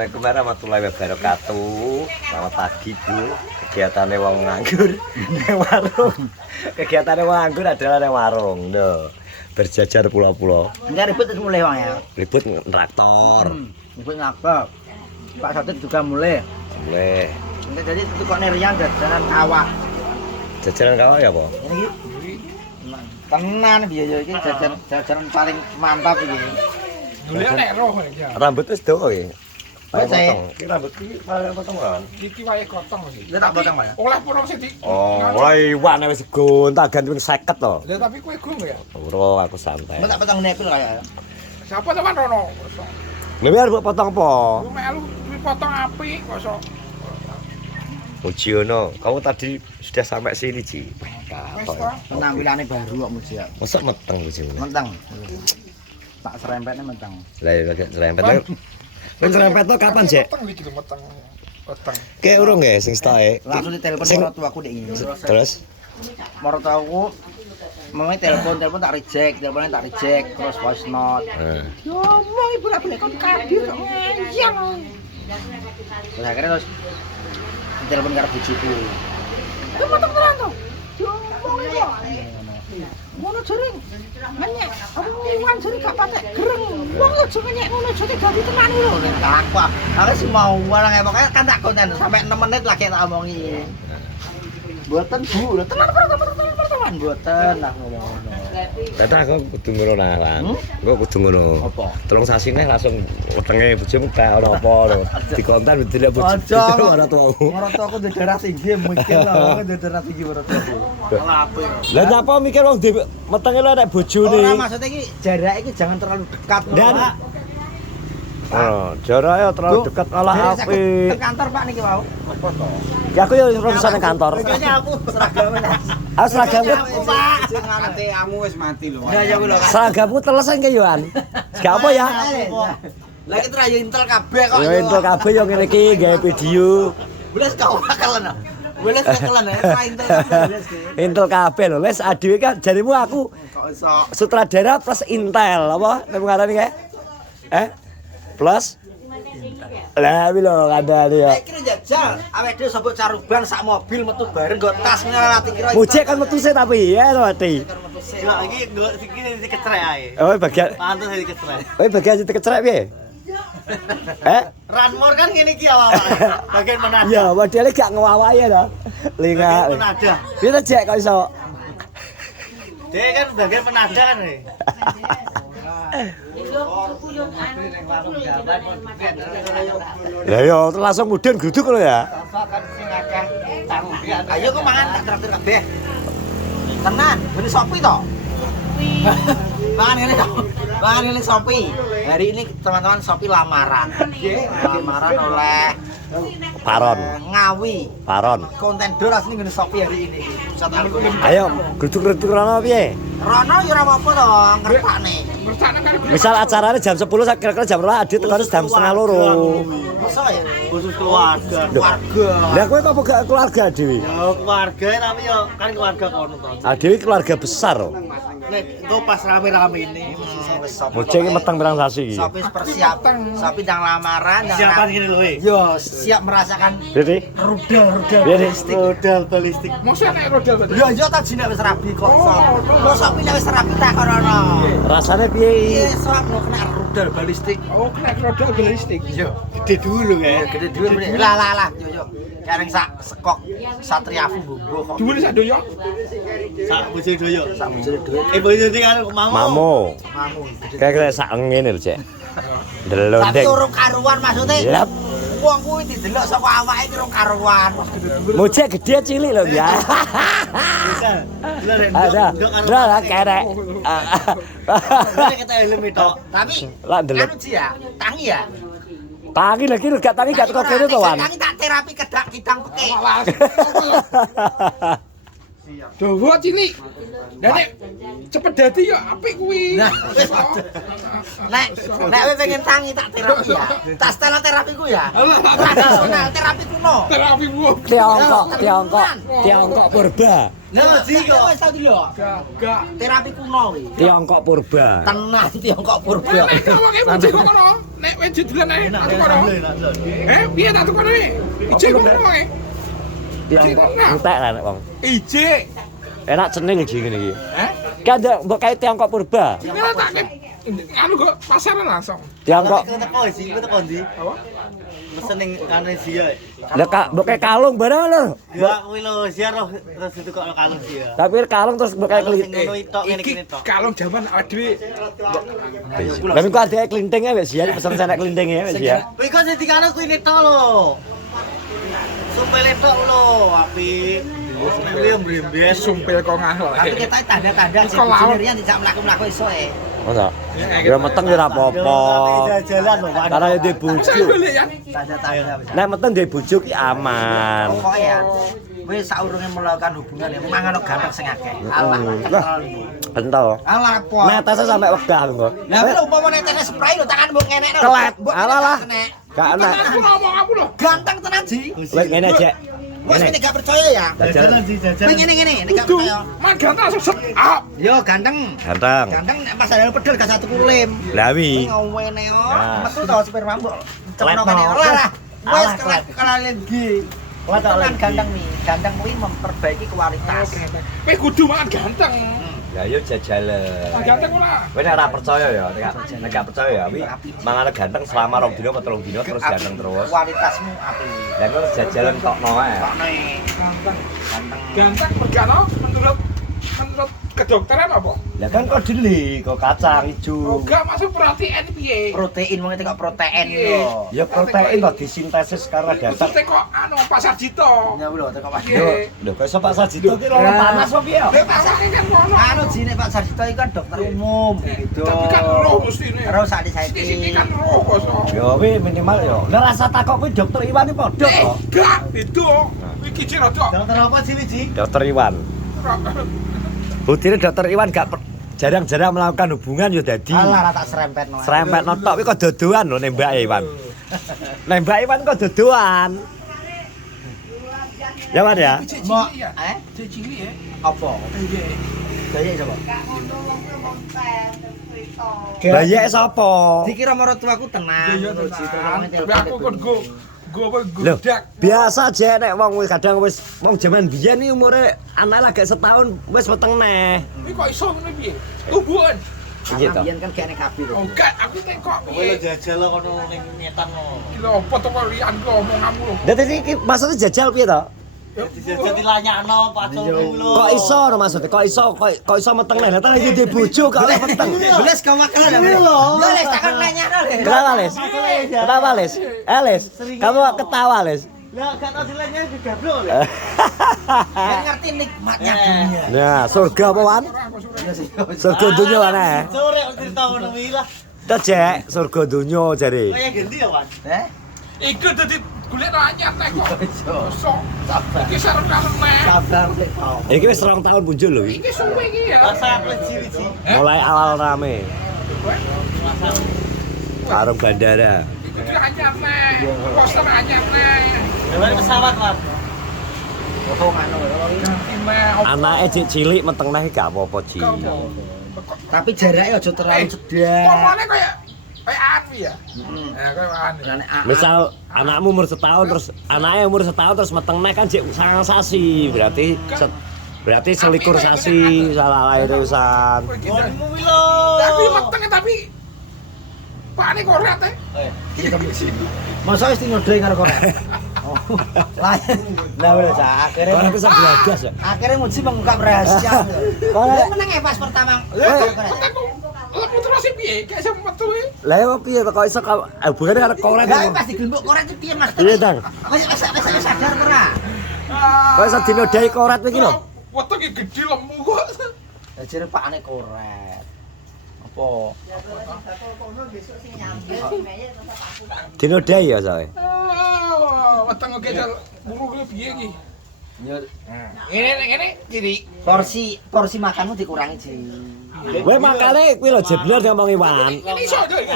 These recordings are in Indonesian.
Assalamualaikum warahmatullahi wabarakatuh. Selamat pagi Bu. Kegiatannya wong nganggur nang warung. Kegiatannya wong nganggur adalah nang warung. Lho, berjajar pulau-pulau. Enggak ribut itu mulai Bang ya. Ribut traktor. Ribut ngapa? Pak Sodik juga mulai. Mulai Enggak jadi itu kok nerian jajanan kawak. jajaran kawak ya, Po? Ini tenan biaya iki jajanan paling mantap iki. Dulu nek roh ya. Rambut wis do iki. Oh, saya. Iki rambut iki paling potong kan. Iki wae gotong iki. Dia tak potong Pak ya. Oleh purong sithik. Oh, mulai wana wis gonta-ganti ping 50 to. Lah tapi kowe gong ya. Ora aku santai. Mbak tak potong nepil kayak. Siapa teman Rono? Lha arep potong apa? Lu melu potong apik kok sok. Mujiono, kamu tadi sudah sampai sini, Ci. Wes Kok to. Penampilannya baru kok Muji ya. masa meteng Mujiono? Mentang. Tak serempetnya mentang. Lah ya lagi serempet. Kan serempet to kapan, Jek? Meteng iki lho meteng. Meteng. Kayak urung ya sing stoke. Langsung ditelepon Sing- orang tuaku dek ini. Terus Orang tuaku mau telepon tak reject, teleponnya tak reject, terus voice note. Yo, mau ibu lah boleh kon kabir kok ngeyang. Terus akhirnya terus telepon karo bojoku. Yo mateng tenan to. Yo mau yo. Ngono jering. Menyek, aku wan jering gak patek gereng. Wong aja menyek ngono jete dadi tenan lho. Aku sih mau orang pokoknya kan tak konten sampai 6 menit lagi tak omongi. Buatan Bu, lho tenan pertemuan buatan aku ngomong ngono. dadi aku kudu ngono naran. Engko kudu ngono. Apa? Tolong sasi neh langsung wetenge bojomu gak ora apa lho. Dikonten tidak bojo. Aja. Ora tuaku. Orang tua aku udah darah tinggi, mungkin lah aku udah darah tinggi orang tua aku. Malah apa ya? Lah nyapa mikir wong dhewe metenge lho nek bojone. Orang maksudnya ini jarak ini jangan terlalu dekat. Dan- Pak. Oh, jaraknya terlalu Bu, dekat malah jadi saya apik. ke kantor Pak niki mau. Apa toh? Ya aku ya urusan nang kantor. Tujuannya aku seragamnya. Ah seragamku Aku Pak. Nanti kamu wis mati lho. Ya ya lho. seragamku teles kan Yohan. Gak apa ya? Lagi terayu intel kabeh kok. Ya entuk kabeh yo ngene iki gawe video. Belas kau bakalan. Belas bakalan ya. Intel kabeh belas ki. Intel kabeh lho, Les adewe kan jarimu aku Kok iso sutradara plus Intel apa? Nek ngarani kae? Plus lah iki lho kandhane ya. Nek kira jajal, awake dhewe sobok caruban sak mobil metu bareng nggo tas ngene ati kira. Mujek kan metu sih tapi ya to Mati. Yo iki nggo iki diketrek ae. Oh bagian Pantes diketrek. bagian sing kecerek piye? Ranmor kan ngene iki awak. Bagian menada. Ya, modele gak ngewawai ya to. Linga. Bagian menada. Piye to Jek kok iso? Dia kan bagian menada kan nih. Lah yo langsung mudun gruduk lho ya. Ayo kok mangan tak traktir kabeh. Tenan, beli Shopee to? Mangan ini to. Mangan ini Shopee. Hari ini teman-teman Shopee lamaran. Lamaran oleh Paron. Ngawi. Paron. Konten dor asli ngene Shopee hari ini. Ayo, gruduk-gruduk rono piye? Rono ya ora apa-apa to, ngertakne. Bersana kan Misal acaranya jam 10 kira-kira jam 2 adit harus jam setengah loro. Masa ya? Khusus keluarga. Keluarga. Lah kowe kok gak keluarga Dewi? Ya keluarga tapi yo kan keluarga kono to. Dewi keluarga besar loh. Nek engko pas rame-rame ini Bocah iki meteng pirang sasi iki. Sopi persiapan, Sopi ndang lamaran, Siapa gini loh, yo siap merasakan Jadi, rudal Jadi. balistik. Rodal balistik. mosok nek rodal betul. Yo yo tak jinak wis rabi kok. Kok Sopi nek wis rabi tak orono. rasanya piye iki? Iya, soal mau kena rudal balistik. Oh, kena rodal balistik. Yo, Gede dulu ya kan. gede dulu meneh. Lah, yo yo. Kareng sak sekok Satriafu bumbu kok. Dhuwure sak doyo. Sak bojone doyo. Sak bujur duit. Bojone kan mau. Mamo. Mamu. Kayak sak ngene lho, Cek. Tapi Delondeng. urung karuan maksudnya. Yap. Wong kuwi didelok saka awake iki urung karuan. Pas gede dhuwur. Mojek gede cilik lho ya. Bisa. Ada. Lah kerek. Kita helm itu. Tapi Lah delok. anu Ji ya, tangi ya. Tangi lagi gak tangi gak teko kene to, Wan. Tangi tak terapi kedak kidang peke. Dawa cilik. Dan nek cepet dadi ya apik kuwi. Nah, nek kowe pengen tangi tak terapi ya. Tak setel terapiku ya. Tradisional terapi kuno. Terapi gua. Tiongkok purba. Nah, Ji kok wis tau delok. Gak. Terapi kuno kuwi. Tiongkok purba. Tenang Tiongkok purba. Nek wong e bocah kok kono. nek wis dodolan ae Enak tak ya tukono. sambel enak lho. Piye tak tukono iki? Ije ngono ae. Yang entek lah nek wong. Ije. Enak cenil iki ngene iki. Heh? Kan mbok kae Tiongkok purba. Tinggal tak anu kok pasaran langsung. Tiongkok. Teko sih, teko ndi? Apa? Mesen ning Indonesia. Lah kak mbok kae kalung barang lho. Ya kuwi lho, siar terus itu kok kalung sih ya. Tapi kalung terus mbok kae Kalau sing klinting. ngono itok ngene Iki kene tok. kalung jaman awake dhewe. Lah kok ada klintingnya wis ya pesen sana klintingnya wis ya. Kuwi kok sing dikano kuwi netok lho. Sumpel tok lho, apik. Kuwi yo mbrembes. Sumpil kok ngah Tapi kita tanda-tanda sing jenenge tidak mlaku-mlaku iso Oh tak. Ya meteng ya ora apa-apa. Jalan lho, Pak. Karena dia Saya bojo. golek ya. tanda-tanda wis. Nek meteng dia bojo ki aman. Pokoke ya wis saurunge melakukan hubungan ya mangan ganteng sing akeh. Allah kenal. Entah. Allah apa? Netesnya sampai wegah lho. Lah lho umpama netesnya spray lho tangan mbok ngenekno. Kelet. Mbok Alah lah. kena. Gak enak. Aku ngomong aku lho. Ganteng tenan Ji. Wis ngene aja. Wes Ngene. nek gak percaya ya. Jalan sih, Kowe jalan. ngene-ngene nek gak Tuh, percaya. man ganteng langsung set up. Yo ganteng. Ganteng. Ganteng nek pas ada pedel gak satu kulim. Lah wi. Ngawene yo. Nah. Metu to sperma mbok. Kelet Cepno no. kene. Ora lah. Wes Alah, kelet kelalen gi. Kelet Tenan lagi. ganteng nih. Ganteng kuwi memperbaiki kualitas. Kowe kudu mangan ganteng. Ya yo jajalen. Man ganteng ora. Kowe nek ora percaya ya, nek gak percaya ya wi mangan ganteng selama 2 dino atau 3 dino terus ganteng terus. Kualitasmu apik. Lah kok jajalan tokno ae. Kok nek Ganteng. ganteng. Ganteng mergano menurut kedokteran apa? Lah kan kok deli kok kacang ijo. Enggak masuk protein piye? Protein wong kok protein Iya. lho. Ya protein kok disintesis karena dasar. Maksudnya kok anu pasar Jito. Ya lho teko Pak. Yo, lho kok iso Pak Sajito ki loro panas kok piye? Lek pasarnya kan ngono. Anu jine Pak Sarjito iki kan dokter umum gitu. Tapi kan roh mesti ini. Terus sak Sini disaiki. kan roh kok. Yo wi minimal yo. Lah rasa takok kuwi dokter Iwan iki padha kok. Enggak, itu. Iki ciro tok. Dokter apa sih, Wiji? Dokter Iwan. Butine dokter Iwan gak jarang-jarang melakukan hubungan yo dadi. Alah ra tak serempetno. Serempet notok kuwi kok dodoan lho nembake Iwan. Nembak Iwan kok dodoan. Ya Wan ya. Mo, ya. Cili ya. Apa? Iya. Daya sapa? Bayek sapa? Dikira maratuaku tenang. Iya Lho, Ji, terus tenang. ngomong Tapi telepon aku itu. kon go apa Loh, godak. biasa aja nek wong wis kadang wis wong jaman biyen iki umure anak lagi setahun wis weteng neh. Iki kok iso ngene piye? Tubuhan. Iya Karena toh. biyen kan kene kabeh lho. Oh, enggak, aku tengok Kowe lo piye. jajal lo kono ning nyetan lo. Lho, apa to kok lian kok omonganmu lho. Dadi iki maksudnya jajal piye to? Dijajal dilanyakno pacul lo. Kok iso no maksudnya? Kok iso meteng neh? Lah iki di bojo gak oleh meteng. Beles kau makan lho. Beles takkan nanya le. Kenapa, Les? Kenapa, Les? Les, kamu ketawa, Les. Lah gak tau dilanya digablok lho. Kan ngerti nikmatnya dunia. Nah, surga apa, Wan? Iya sih. Surga dunia mana? Sore kok cerita ngono kuwi lah. Cek, surga dunia jare. Kaya gendi ya, Wan? Eh? Iku dadi golek anyar nek kok. Iso. Sok. Sabar. Iki sareng kalem nek. Sabar lek kau. Iki wis 2 tahun muncul lho. Iki suwe iki ya. Rasa Wiji. Mulai awal rame. Karo bandara. Iki anyar nek. Poster anyar nek. Lewat pesawat, Wan. Oh ngono. Anake cik cilik meteng neh gak apa-apa, Ji. Tapi jaraknya aja terlalu cedak. Pomone kaya anu ya. Heeh. Kaya anu. Misal anakmu umur setahun terus anaknya umur setahun terus meteng neh kan jek 9 sasi, berarti selikur sasi salah lahir wisan. Gonmu kuwi lho. Tapi meteng tapi panik ora teh. Masa wis nyodoi karo koran. Oh. Lah wis akhirnya Ora bisa belagas ya. akhirnya Muji mengungkap rahasia. Dia menang ya pas pertama. Lepu terus piye? Kayak sama metu iki. Lah yo piye kok iso hubungane karo koran. Lah pas digelembuk koran itu piye Mas? Iya, Dang. Wis sadar ora? Kok iso dinodai korat iki lho. Wetenge gede lemu kok. Ya jere pakane koret. Apa? Dinodai ya soe. Wetenge kecel buru piye iki? Yo Ini jadi porsi makanmu dikurangi, Ji. Kowe makane kuwi lho jebler ngomongi Wan. ini iso aja iki.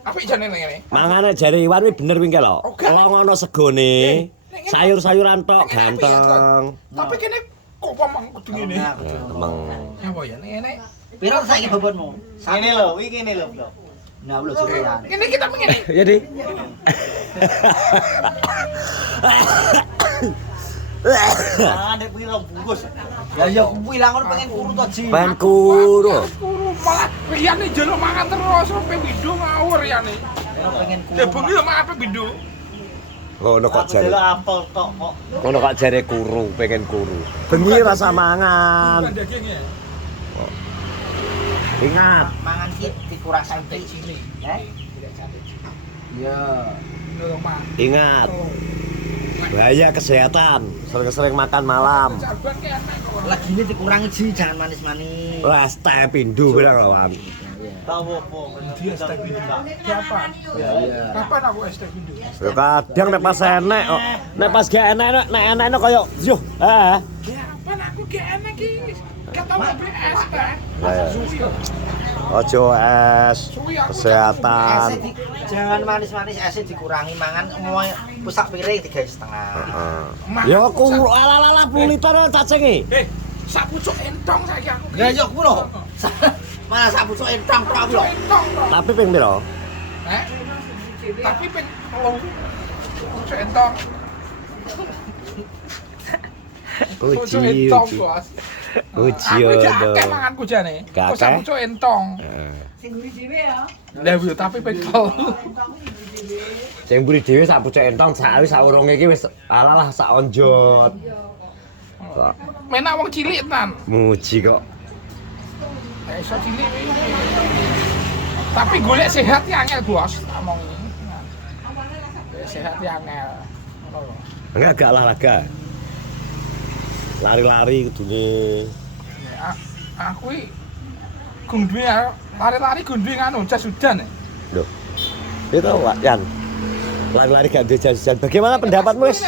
Apik jane ngene. Mangane jare Iwan kuwi bener kuwi lho. Kalau ngono segone, sayur-sayuran tok ganteng. Tapi kene kok pamang kudu ngene. Emang Ya apa ya ngene. Piro saiki bobotmu? Ngene lho, iki ngene lho, Bro. Nah, belum surian. Ini kita mengen. Jadi. Ah, nek piro bungkus. Ya ya bilang kan pengen kuru to, Ji. Ban kuru. Kuru malah liyane jelo mangan terus sampe pindho ngawur yane. Pengen kuru. Ya bengi yo mangan pindho. Ngono kok Aku jare. delok apel tok kok. Ngono kok jare kuru, pengen kuru. Bengi rasa mangan. Bukan dagingnya. Ingat, Mangan ki dikurang santai sini. Ya. Nolong mah. ingat. Bahaya kesehatan. Sering-sering makan malam. Sarban ki enak kok. Lagi ini dikurangi Ji, jangan manis-manis. Wah, teh pindu bilang lawan. Tahu apa? Dia ST pindho. Kapan? Iya. Kapan aku ST pindho? Ya kadang nek pas enek kok. Nek pas gak enek nek enek koyo yo. Kapan aku gak enak ki? Ketemu BS teh. Lah ya. Suwi. Ojo es. Kesehatan. Jangan manis-manis, esnya dikurangi mangan omonge pusak piring 3,5. Ya kuru ala-ala 10 liter cacingi. Sak pucuk entong saiki aku. Ya yo kulo. Malah sak pucuk entang tok lho. Entong to. Tapi ping piro? Tapi ping pucuk entong. Pucuk Uji, entong, uji. Bos. Uji Aku gak ono. akeh mangan kujane. Gak Kok sak akeh? pucuk entong. Sing buri dhewe ya. Lah yo tapi ping telu. Sing mburi dhewe sak pucuk entong sak wis saurunge iki wis alalah sak onjot. Kok Menak wong cilik tenan. muji kok. Iso cilik. Tapi golek sehat ya angel, Bos. Omong. Sehat ya angel. Ngono lho. Enggak gak olahraga. Lari-lari kudune. Aku iki gung duwe lari-lari gung duwe nganu jas hujan. Loh. Itu Pak Yan. Lari-lari gak duwe jas-jasan. Bagaimana pendapatmu wis?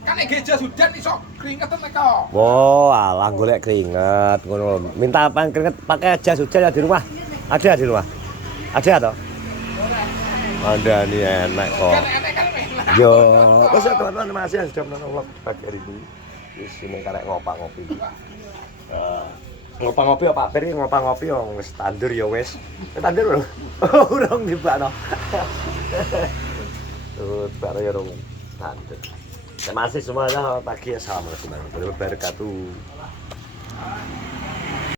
Kan nek jas hujan iso keringetan nek. Oh, alah golek keringet ngono. Minta apa keringet pakai jas hujan ya di rumah. Ada di rumah. Ada toh? Ada nih enak kok. Kan enek kan enak. Yo, wes ya teman-teman terima kasih yang sudah menonton vlog pagi hari ini. Di sini karek ngopak-ngopi. Ngopak-ngopi ya Pak Pir, ngopak-ngopi ya wis tandur ya wis. Tandur lho. Urung dibakno. Tuh, baru ya dong. Tandur. Terima kasih semuanya. Pagi assalamualaikum warahmatullahi wabarakatuh.